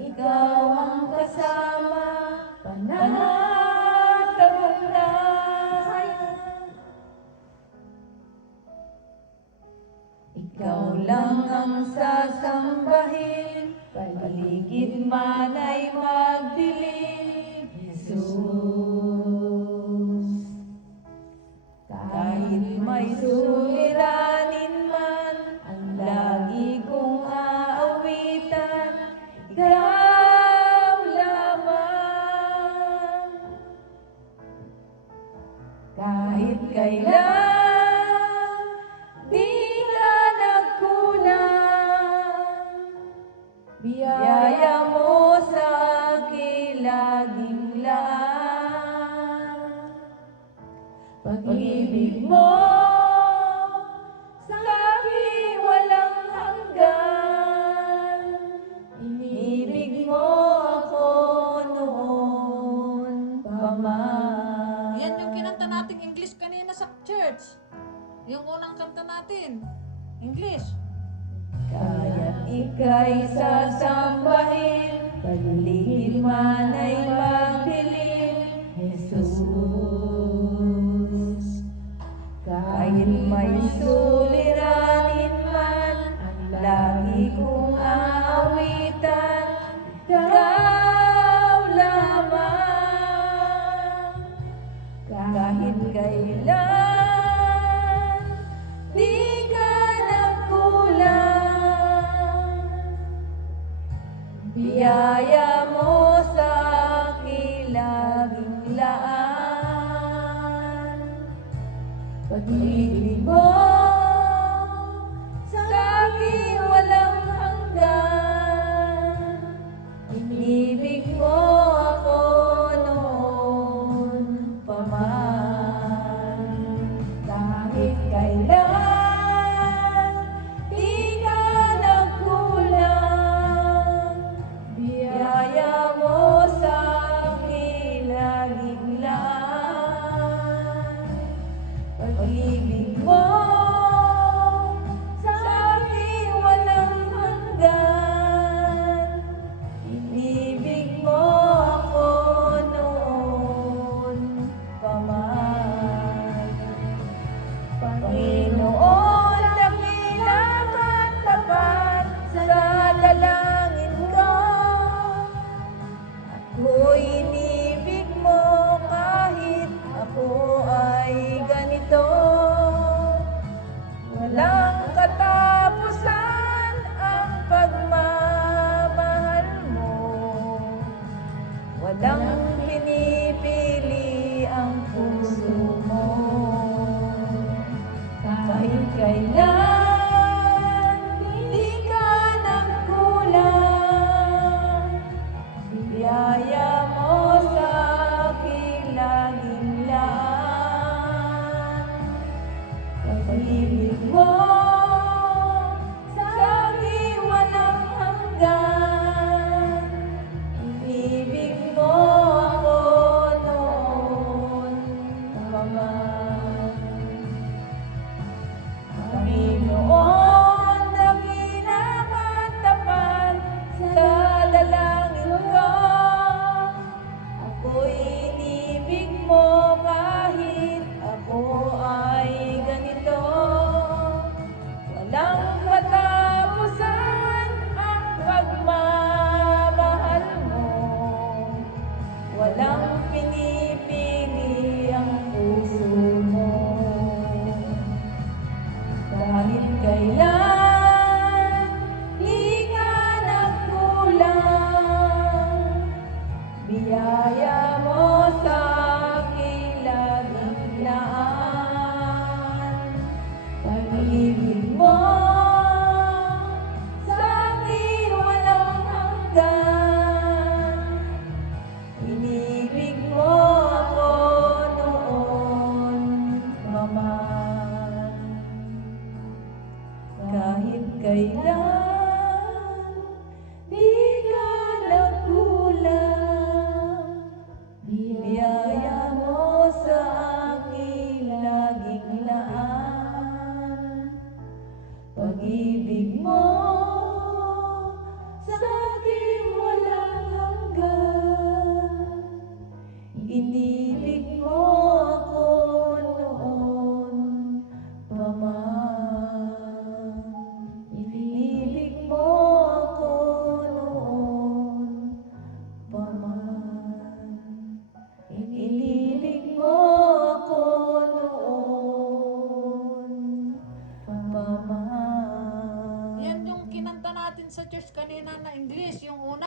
ikaw ang kasama, panatagumpay. Ikaw lang ang sasambahin, paligid man ay magdilim, Jesus. Kahit may suliranin man, ang lagi kong aawitan, ikaw lamang. Kahit kailan, di ka nagkulang, biyaya mo sa akin laging laan. Pag-ibig mo sa akin walang hanggan, inibig mo ako noon pa man. Yan yung kinanta nating English kanina sa church. Yung unang kanta natin, English. Kaya't ika'y sasambahin, paligid man ay magdilim, Jesus. Kahit may suliranin man, ang lagi kong aawitan, ikaw lamang. Kahit kailan, di ka nagkulang, biyaya mo sa akin laging laan. Pag-ibig mo sa akin walang hanggan, inibig mo ako noon pa man. Kahit kailan, di ka nagkulang, biyaya mo sa akin laging laan. Pag-ibig mo sa akin walang hanggan, inibig mo ako noon pa man. Panginoon, dakila at tapat sa dalangin ko, ako'y inibig mo kahit ako ay ganito. Walang katapusan ang pagmamahal mo, walang pinipili ang puso mo. Kahit kailan, di ka nagkulang, biyaya mo sa akin laging laan. Pag-ibig mo sa akin walang hanggan, inibig mo sa church kanina na English, yung una.